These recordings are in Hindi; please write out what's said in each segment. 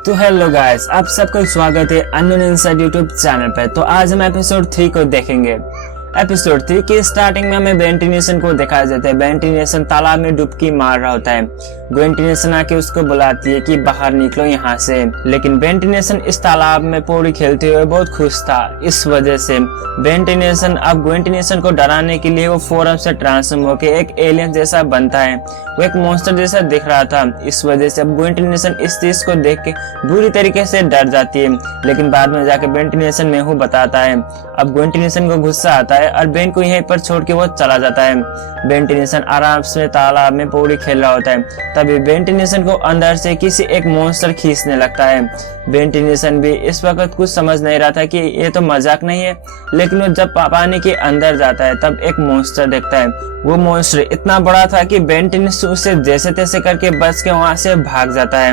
तो हेलो गाइस, आप सबका स्वागत है अननोन इनसाइड यूट्यूब चैनल पर। तो आज हम एपिसोड 3 को देखेंगे। एपिसोड 3 की स्टार्टिंग में हमें वेंटिलेशन को दिखाया जाता है। वेंटिलेशन तालाब में डुबकी मार रहा होता है। वेंटिलेशन आके उसको बुलाती है कि बाहर निकलो यहाँ से, लेकिन वेंटिलेशन इस तालाब में पौड़ी खेलते हुए बहुत खुश था। इस वजह से वेंटिलेशन अब वेंटिलेशन को डराने के लिए वो फोरम से ट्रांसफॉर्म होकर एक एलियन जैसा बनता है। वो एक मॉन्स्टर जैसा दिख रहा था। इस वजह से अब वेंटिलेशन इस चीज को देख के बुरी तरीके से डर जाती है, लेकिन बाद में जाके वेंटिलेशन मेहू बताता है। अब वेंटिलेशन को गुस्सा आता है और बेन को यहीं पर छोड़ के वो चला जाता है। वेंटिलेशन आराम से तालाब में पौड़ी खेल रहा होता है। तभी वेंटिलेशन को अंदर से किसी एक मॉन्स्टर खींचने लगता है। वेंटिलेशन भी इस वक्त कुछ समझ नहीं रहा था कि ये तो मजाक नहीं है, लेकिन वो जब पानी के अंदर जाता है तब एक मॉन्स्टर देखता है। वो मॉन्स्टर इतना बड़ा था कि वेंटिलेशन उससे जैसे तैसे करके बच के वहां से भाग जाता है।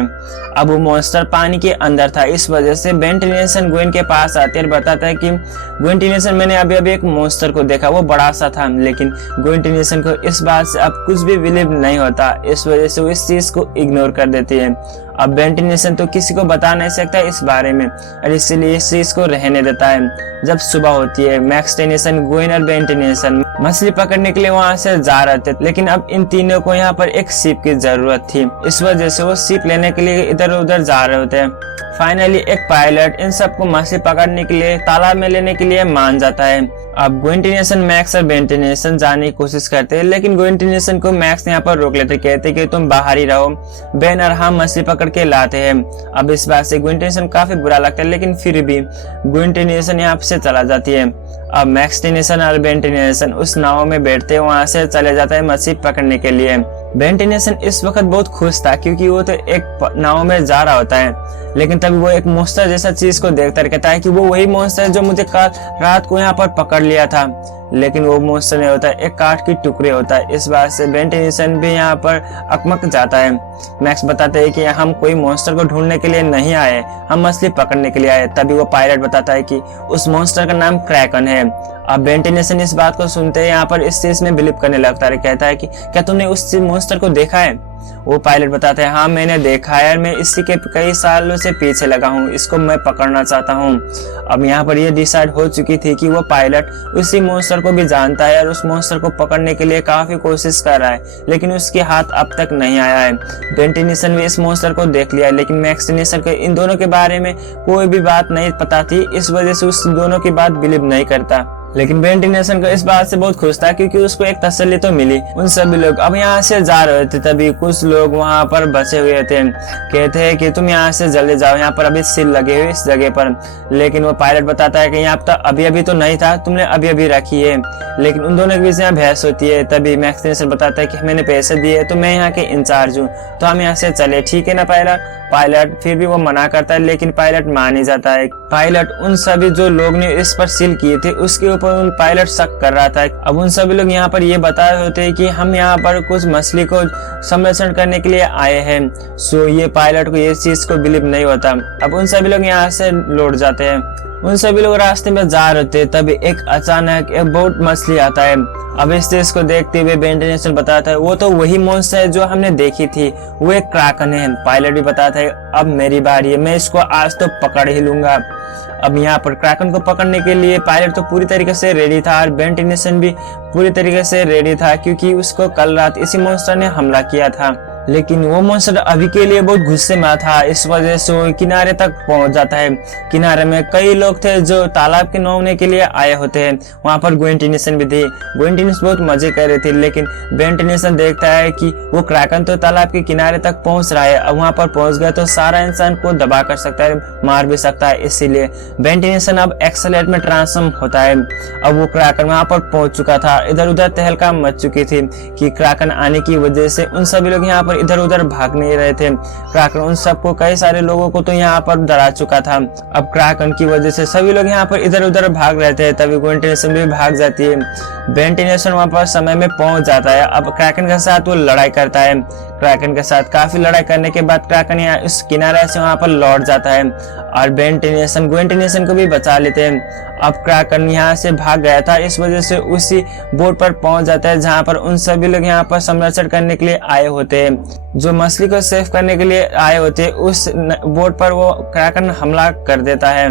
अब वो मॉन्स्टर पानी के अंदर था। इस वजह से वेंटिलेशन ग्वेन के पास आते और बताता है कि वेंटिलेशन, मैंने अभी एक मॉन्स्टर को देखा, वो बड़ा सा था। लेकिन वेंटिलेशन को इस बात से अब कुछ भी बिलीव नहीं होता। इस वजह से वो इस चीज को इग्नोर कर देती है। अब वेंटिलेशन तो किसी को बता नहीं सकता इस बारे में और इसलिए इस चीज को रहने देता है। जब सुबह होती है, मैक्स टेनिसन, ग्वेन और वेंटिलेशन मछली पकड़ने के लिए वहां से जा रहे थे, लेकिन अब इन तीनों को यहाँ पर एक शिप की जरूरत थी। इस वजह से वो शिप लेने के लिए इधर उधर जा रहे होते हैं। फाइनली एक पायलट इन सबको मछली पकड़ने के लिए तालाब में लेने के लिए मान जाता है। अब वेंटिलेशन, मैक्स और वेंटिलेशन जाने की कोशिश करते हैं, लेकिन वेंटिलेशन को मैक्स यहाँ पर रोक लेते, कहते कि तुम बाहर ही रहो, बेन और हम मछली पकड़ के लाते हैं। अब इस बात से वेंटिलेशन काफी बुरा लगता है, लेकिन फिर भी वेंटिलेशन यहाँ से चला जाती है। अब मैक्स टेनिसन और वेंटिलेशन उस नाव में बैठते वहां से चले जाता है मछली पकड़ने के लिए। वेंटिलेशन इस वक्त बहुत खुश था क्योंकि वो तो एक नाव में जा रहा होता है, लेकिन तभी वो एक मॉन्स्टर जैसा चीज को देखता कहता है कि वो वही मॉन्स्टर है जो मुझे रात को यहाँ पर पकड़ लिया था। लेकिन वो मॉन्स्टर नहीं होता, एक काठ की टुकड़े होता है। इस बात से वेंटिलेशन भी यहाँ पर अकमक जाता है। मैक्स बताते हैं कि हम कोई मॉन्स्टर को ढूंढने के लिए नहीं आए, हम मछली पकड़ने के लिए आए। तभी वो पायलट बताता है कि उस मॉन्स्टर का नाम क्रैकन है। अब वेंटिलेशन इस बात को सुनते हैं यहाँ पर इस चीज में बिलीव करने लगता है। कहता है कि क्या तुमने उस मॉन्स्टर को देखा है? वो पायलट बताते हैं, हाँ मैंने देखा है, मैं इसी के कई सालों से पीछे लगा हूँ, इसको मैं पकड़ना चाहता हूँ। अब यहाँ पर ये डिसाइड हो चुकी थी कि वो पायलट उसी मॉन्स्टर को भी जानता है और उस मॉन्स्टर को पकड़ने के लिए काफी कोशिश कर रहा है, लेकिन उसके हाथ अब तक नहीं आया है। वेंटिलेशन भी इस मॉन्स्टर को देख लिया है, लेकिन मैक्स टेनिसन को इन दोनों के बारे में कोई भी बात नहीं पता थी। इस वजह से उस दोनों की बात बिलीव नहीं करता। लेकिन वेंटिलेशन को इस बात से बहुत खुश था क्योंकि उसको एक तसल्ली तो मिली। उन सभी लोग अब यहाँ से जा रहे थे, तभी कुछ लोग वहाँ पर बचे हुए थे। कहते हैं कि तुम यहाँ से जल्दी जाओ, यहाँ पर अभी सील लगे हुए इस जगह पर। लेकिन वो पायलट बताता है कि यहाँ पर अभी तो नहीं था, तुमने अभी रखी है। लेकिन उन दोनों के बीच यहाँ बहस होती है। तभी मैक्स टेनिसन बताता है कि मैंने पैसे दिए तो मैं यहाँ के इंचार्ज हूँ, तो हम यहाँ से चले, ठीक है ना पायलट? फिर भी वो मना करता है, लेकिन पायलट मान ही जाता है। पायलट उन सभी जो लोग ने इस पर सील किए थे उसके ऊपर उन पायलट शक कर रहा था। अब उन सभी लोग यहाँ पर ये बता रहे होते हैं कि हम यहाँ पर कुछ मछली को संरक्षण करने के लिए आए हैं। सो ये पायलट को ये चीज को बिलीव नहीं होता। अब उन सभी लोग यहाँ से लौट जाते हैं। उन सभी लोग रास्ते में जा रहे थे, तभी एक अचानक एक बोट मछली आता है। अब इस चीज को देखते हुए वेंटिलेशन बताता है वो तो वही मॉन्स्टर है जो हमने देखी थी, वो एक क्रैकन है। पायलट भी बताता है अब मेरी बारी है, मैं इसको आज तो पकड़ ही लूंगा। अब यहाँ पर क्रैकन को पकड़ने के लिए पायलट तो पूरी तरीके से रेडी था और वेंटिलेशन भी पूरी तरीके से रेडी था क्योंकि उसको कल रात इसी मॉन्स्टर ने हमला किया था। लेकिन वो मॉन्स्टर अभी के लिए बहुत गुस्से में था। इस वजह से वो किनारे तक पहुंच जाता है। किनारे में कई लोग थे जो तालाब के नहाने के लिए आए होते हैं। वहां पर वेंटिलेशन भी थी। वेंटिलेशन बहुत मजे कर रहे थे, लेकिन वेंटिलेशन देखता है कि वो क्रैकन तो तालाब के किनारे तक पहुंच रहा है। अब वहां पर पहुंच गया तो सारा इंसान को दबा कर सकता है, मार भी सकता है। इसीलिए वेंटिलेशन अब एक्सेलेरेट में ट्रांसफॉर्म होता है। अब वो क्रैकन वहां पर पहुंच चुका था। इधर उधर तहलका मच चुकी थी कि क्रैकन आने की वजह से उन सभी लोग यहाँ पर इधर उधर भाग नहीं रहे थे। क्रैकन उन सबको, कई सारे लोगों को तो यहाँ पर डरा चुका था। अब क्रैकन की वजह से सभी लोग यहाँ पर इधर उधर भाग रहे थे। तभी वेंटिलेशन भी भाग जाती है। वेंटिलेशन वहां पर समय में पहुंच जाता है। अब क्रैकन के साथ वो लड़ाई करता है। क्रैकन के साथ काफी लड़ाई करने के बाद क्रैकन यहाँ उस किनारे से वहां पर लौट जाता है और बेन टेनिसन ग्वेन टेनिसन को भी बचा लेते हैं। अब क्रैकन यहाँ से भाग गया था, इस वजह से उसी बोट पर पहुंच जाता है जहां पर उन सभी लोग यहाँ पर संरक्षण करने के लिए आए होते हैं। जो मछली को सेव करने के लिए आए होते हैं उस बोट पर वो क्रैकन हमला कर देता है।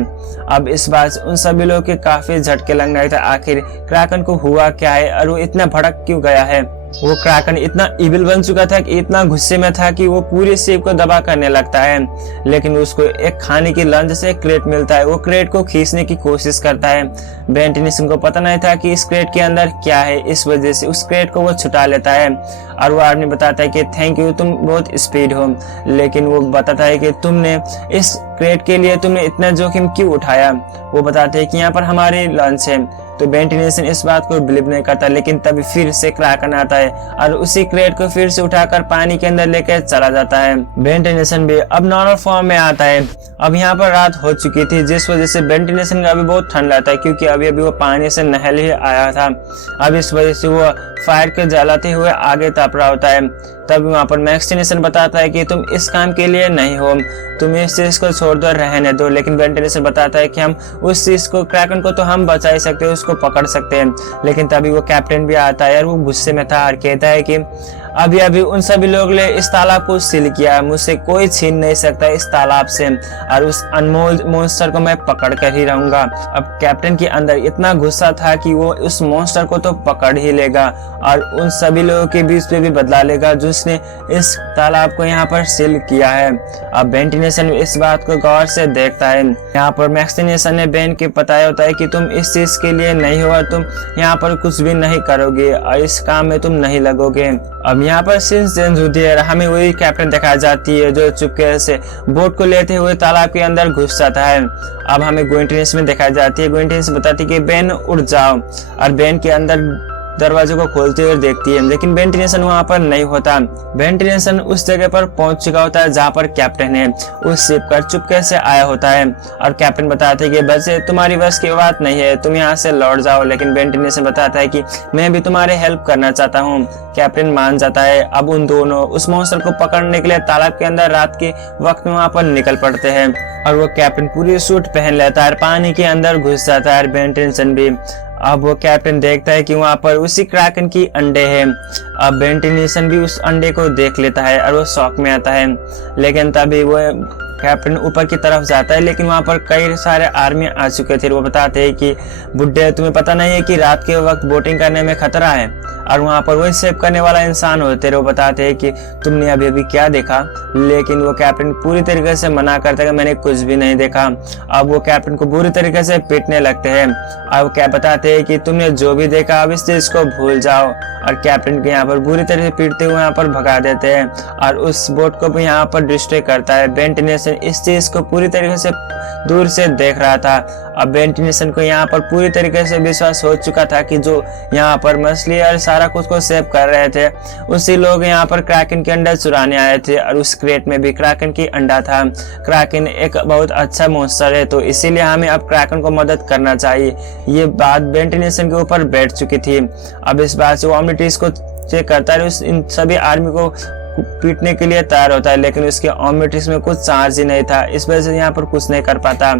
अब इस बात उन सभी लोग के काफी झटके लगने लगे थे, आखिर क्रैकन को हुआ क्या है और वो इतना भड़क क्यों गया है। वो क्रैकन इतना इविल बन चुका था कि इतना गुस्से में था कि वो पूरी शिप को दबा करने लगता है, लेकिन उसको एक खाने की लंच से एक क्रेट मिलता है। वो क्रेट को खींचने की कोशिश करता है। बेन टेनिसन को पता नहीं था कि इस क्रेट के अंदर क्या है, इस वजह से उस क्रेट को वो छुटा लेता है और वो आदमी बताता है कि थैंक यू, तुम बहुत स्पीड हो। लेकिन वो बताता है कि तुमने इस क्रेट के लिए तुमने इतना जोखिम क्यों उठाया। वो बताते हैं कि यहाँ पर हमारी लंच है। तो बेन टेनिसन इस बात को बिलीव नहीं करता, लेकिन तभी फिर से क्रैकन आता है और उसी क्रेट को फिर से उठाकर पानी के अंदर लेकर चला जाता है। बेन टेनिसन भी अब नॉर्मल फॉर्म में आता है। अब यहाँ पर रात हो चुकी थी, जिस वजह से बेन टेनिसन का अभी बहुत ठंड लगता है, क्योंकि अभी वो पानी से नहल ही आया था। अब इस वजह से वो फायर को जलाते हुए आगे तप रहा होता है। तब वहाँ पर मैक्स टेनिसन बताता है कि तुम इस काम के लिए नहीं हो, तुम इस चीज को छोड़ दो, रहने दो। लेकिन बेन टेनिसन बताता है कि हम उस चीज को क्रैकन को तो हम बचा ही सकते हैं, उसको पकड़ सकते हैं। लेकिन तभी वो कैप्टन भी आता है और वो गुस्से में था और कहता है कि अभी अभी उन सभी लोग ने इस तालाब को सील किया, मुझसे कोई छीन नहीं सकता इस तालाब से, और उस अनमोल मॉन्स्टर को मैं पकड़ कर ही रहूंगा। अब कैप्टन के अंदर इतना गुस्सा था कि वो उस मॉन्स्टर को तो पकड़ ही लेगा और उन सभी लोगों के बीच पे भी बदला लेगा जिसने इस तालाब को यहाँ पर सील किया है। अब बेन टेनिसन इस बात को गौर से देखता है। यहाँ पर मैक्स टेनिसन ने बेन के बताया होता है कि तुम इस चीज के लिए नहीं हो, तुम यहाँ पर कुछ भी नहीं करोगे और इस काम में तुम नहीं लगोगे। अब यहाँ पर सीन चेंज होती है, हमें वही कैप्टन दिखाई जाती है जो चुपके से बोट को लेते हुए तालाब के अंदर घुस जाता है। अब हमें ग्वेन टेनिसन में दिखाई जाती है। ग्वेन टेनिसन बताती है कि बेन उठ जाओ, और बेन के अंदर दरवाजे को खोलते हुए देखती है, लेकिन बेन टेनिसन वहां पर नहीं होता। बेन टेनिसन उस जगह पर पहुंच चुका होता है जहां पर कैप्टन है उस शिप पर चुपके से आया होता है, और कैप्टन बताते हैं कि बच्चे तुम्हारी बस की बात नहीं है, तुम यहाँ से लौट जाओ। लेकिन बेन टेनिसन बताता है कि मैं भी तुम्हारे हेल्प करना चाहता हूँ। कैप्टन मान जाता है। अब उन दोनों उस मॉन्स्टर को पकड़ने के लिए तालाब के अंदर रात के वक्त में वहां पर निकल पड़ते हैं, और वो कैप्टन पूरी सूट पहन लेता है, पानी के अंदर घुस जाता है। बेन टेनिसन भी अब वो कैप्टन देखता है कि वहां पर उसी क्रैकन की अंडे हैं। अब बेन टेनिसन भी उस अंडे को देख लेता है और वो शौक में आता है। लेकिन तभी वो कैप्टन ऊपर की तरफ जाता है, लेकिन वहां पर कई सारे आर्मी आ चुके थे। वो बताते हैं कि बुड्ढे, तुम्हें पता नहीं है कि रात के वक्त बोटिंग करने में खतरा है, और वहां पर वही सेव करने वाला इंसान होते रहे। वो बताते हैं कि तुमने अभी अभी क्या देखा, लेकिन वो कैप्टन पूरी तरीके से मना करता है कि मैंने कुछ भी नहीं देखा। अब वो कैप्टन को बुरी तरीके से पीटने लगते हैं। अब क्या बताते हैं कि तुमने जो भी देखा अब इस चीज को भूल जाओ, और कैप्टन को यहाँ पर बुरी तरह से पीटते हुए यहाँ पर भगा देते हैं, और उस बोट को भी यहाँ पर डिस्ट्रॉय करता है। बेन टेनिसन इस चीज को पूरी तरीके से दूर से देख रहा था। अब बेन टेनिसन को यहाँ पर पूरी तरीके से विश्वास हो चुका था कि जो यहाँ पर मछली और सारा कुछ को सेव कर रहे थे उसी लोग यहाँ पर क्रैकन के अंडा चुराने आए थे, और उस क्रेट में भी क्रैकन की अंडा था। क्रैकन एक बहुत अच्छा मॉन्स्टर है, तो इसीलिए हमें अब क्रैकन को मदद करना चाहिए। ये बात बेन टेनिसन के ऊपर बैठ चुकी थी। अब इस बात से वो ऑमनिट्रिक्स को चेक करता है, इन सभी आर्मी को पीटने के लिए तैयार होता है, लेकिन उसके ऑमनिट्रिक्स में कुछ चार्ज ही नहीं था, इस वजह से यहाँ पर कुछ नहीं कर पाता।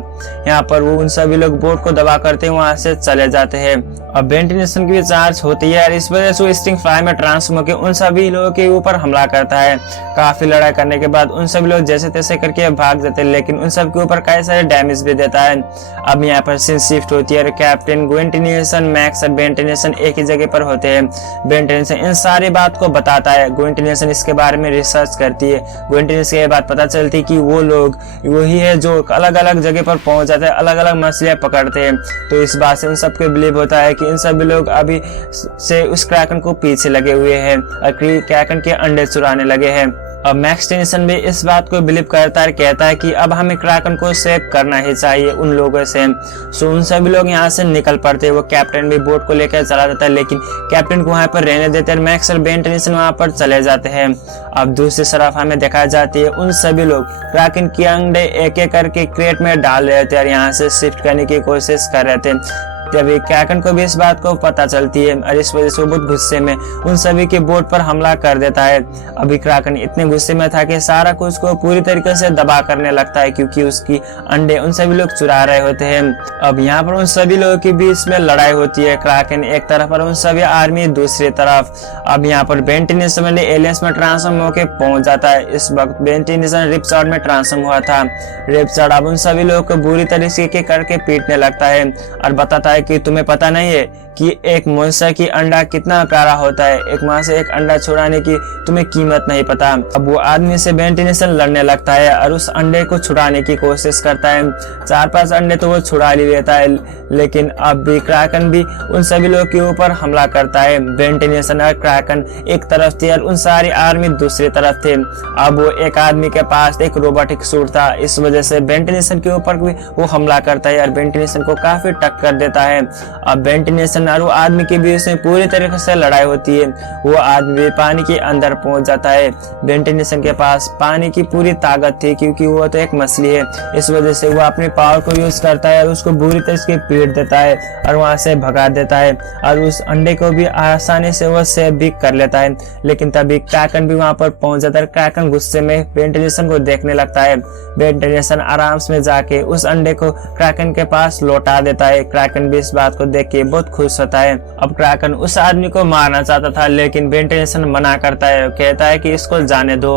यहाँ पर वो उन सभी लोग बोट को दबा करते वहां से चले जाते हैं। अब बेन टेनिसन की भी चार्ज होती है, और इस वजह से वो स्टिंग फ्लाई में ट्रांसफॉर्म होकर उन सभी लोगों के ऊपर हमला करता है। काफी लड़ाई करने के बाद उन सभी लोग जैसे तैसे करके भाग जाते हैं, लेकिन उन सब के ऊपर कई सारे डैमेज भी देता है। अब यहाँ पर सीन शिफ्ट होती है, कैप्टन ग्वेन टेनिसन, मैक्स और बेन टेनिसन एक ही जगह पर होते हैं। बेन टेनिसन इन सारी बात को बताता है। ग्वेन टेनिसन इसके बारे में रिसर्च करती है। ग्वेन टेनिसन से ये बात पता चलती है कि वो लोग वही है जो अलग अलग जगह पर पहुंच जाते हैं, अलग अलग मछलियां पकड़ते हैं। तो इस बात से उन सबको बिलीव होता है कि इन सभी लोग अभी से उस क्रैकन को पीछे लगे हुए हैं और क्रैकन के अंडे चुराने लगे हैं। अब मैक्स टेनिसन भी इस बात को बिलीव करता है, कहता है कि अब हमें क्रैकन को सेव करना ही चाहिए उन लोगों से। सो उन सभी लोग यहाँ से निकल पड़ते हैं। वो कैप्टन भी बोट को लेकर चला जाता है, लेकिन कैप्टन को वहाँ पर रहने देते हैं। मैक्स और बेन टेनिसन वहाँ पर चले जाते हैं। अब दूसरी तरफ हमें दिखाई जाती है उन सभी लोग क्रैकन के अंडे एक एक करके क्रेट में डाल रहे थे और यहाँ से शिफ्ट करने की कोशिश कर रहे थे। तभी क्रैकन को भी इस बात को पता चलती है और इस वजह से वो बहुत गुस्से में उन सभी के बोट पर हमला कर देता है। अभी क्रैकन इतने गुस्से में था कि सारा कुछ को पूरी तरीके से दबा करने लगता है, क्योंकि उसकी अंडे उन सभी लोग चुरा रहे होते हैं। अब यहाँ पर उन सभी लोगों के बीच में लड़ाई होती है, क्रैकन एक तरफ और उन सभी आर्मी दूसरी तरफ। अब यहाँ पर बेंटिनेशन एलियंस में ट्रांसफॉर्म होकर पहुंच जाता है। इस वक्त बेंटिनेशन रिपसॉर्ड में ट्रांसफॉर्म हुआ था। रिपसॉर्ड अब उन सभी लोगों को बुरी तरीके के करके पीटने लगता है और बताता है कि तुम्हें पता नहीं है कि एक मॉन्स्टर की अंडा कितना प्यारा होता है, एक मां से एक अंडा छुड़ाने की तुम्हें कीमत नहीं पता। अब वो आदमी से बेंटिनेशन लड़ने लगता है और उस अंडे को छुड़ाने की कोशिश करता है। 4-5 अंडे तो वो छुड़ा ही लेता है, लेकिन अब भी क्रैकन भी उन सभी लोगों के ऊपर हमला करता है। बेंटिनेशन और क्रैकन एक तरफ थे और उन सारी आर्मी दूसरी तरफ थे। अब वो एक आदमी के पास एक रोबोटिक सूट था, इस वजह से बेंटिनेशन के ऊपर भी वो हमला करता है और बेंटिनेशन को काफी टक्कर देता है। अब बेंटिनेशन और वो आदमी के बीच में पूरी तरीके से लड़ाई होती है। वो आदमी पानी के अंदर पहुंच जाता है। बेंटिनेशन के पास पानी की पूरी ताकत थी, क्योंकि वो तो एक मछली है, इस वजह से वो अपनी पावर को यूज करता है और उसको बुरी तरह से पीट देता है और वहां से भगा देता है और उस अंडे को भी आसानी से वो सेव भी कर लेता है। लेकिन तभी क्रैकन भी वहां पर पहुंच जाता है। क्रैकन गुस्से में बेंटिनेशन को देखने लगता है। बेंटिनेशन आराम से जाके उस अंडे को क्रैकन के पास लौटा देता है। क्रैकन भी इस बात को देख के बहुत खुश होता है। अब क्रैकन उस आदमी को मारना चाहता था, लेकिन बेंटिनेशन मना करता है, कहता है कि इसको जाने दो।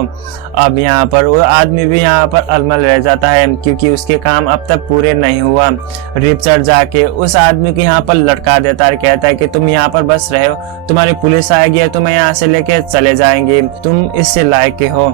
अब यहाँ पर वो आदमी भी यहाँ पर अलमल रह जाता है, क्योंकि उसके काम अब तक पूरे नहीं हुआ। रिपसॉर्ड जाके उस आदमी को यहाँ पर लटका देता है, कहता है कि तुम यहाँ पर बस रहो, तुम्हारी पुलिस आएगी, तुम्हें यहाँ से लेके चले जाएंगे, तुम इससे लायक के हो।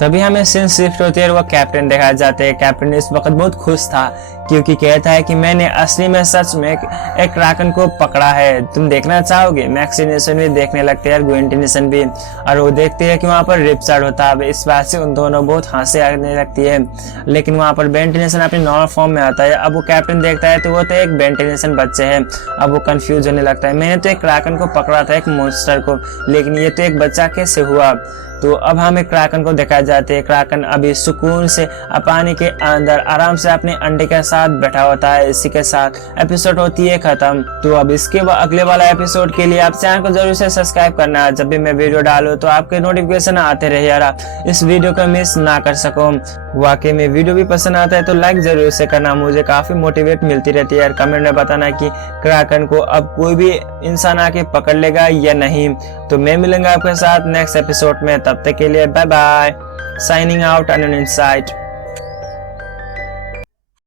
तभी हमें सीन शिफ्ट होती है और वो कैप्टन दिखाए जाते हैं। कैप्टन इस वक्त बहुत खुश था, क्योंकि कहता है कि मैंने असली में सच में एक क्रैकन को पकड़ा है। तुम देखना चाहोगे? मैक्सिनेशन भी देखने लगते हैं और बेंटिनेशन भी, और वो देखते हैं कि वहाँ पर रिपसॉर्ड होता है। इस बात से उन दोनों बहुत हंसी आने लगती है, लेकिन वहाँ पर बेंटिनेशन अपने नॉर्मल फॉर्म में आता है। अब वो कैप्टन देखता है तो वो तो एक बेंटिनेशन बच्चे है। अब वो कंफ्यूज होने लगता है, मैंने तो एक क्रैकन को पकड़ा था, एक मॉन्स्टर को, लेकिन ये तो एक बच्चा कैसे हुआ? तो अब हमें क्रैकन को दिखाए जाते हैं। क्रैकन अभी सुकून से पानी के अंदर आराम से अपने अंडे के साथ बैठा होता है। इसी के साथ एपिसोड होती है खत्म। तो अब इसके अगले वाला एपिसोड के लिए आप चैनल को जरूर से सब्सक्राइब करना है। जब भी मैं वीडियो डालूं तो आपके नोटिफिकेशन आते रहे यार, आप इस वीडियो को मिस ना कर सको। वाकई में वीडियो भी पसंद आता है तो लाइक जरूर से करना, मुझे काफी मोटिवेट मिलती रहती है यार। कमेंट में बताना कि क्रैकन को अब कोई भी इंसान आके पकड़ लेगा या नहीं। तो मैं मिलूंगा आपके साथ नेक्स्ट एपिसोड में, तब तक के लिए bye bye, signing out Unknown insight.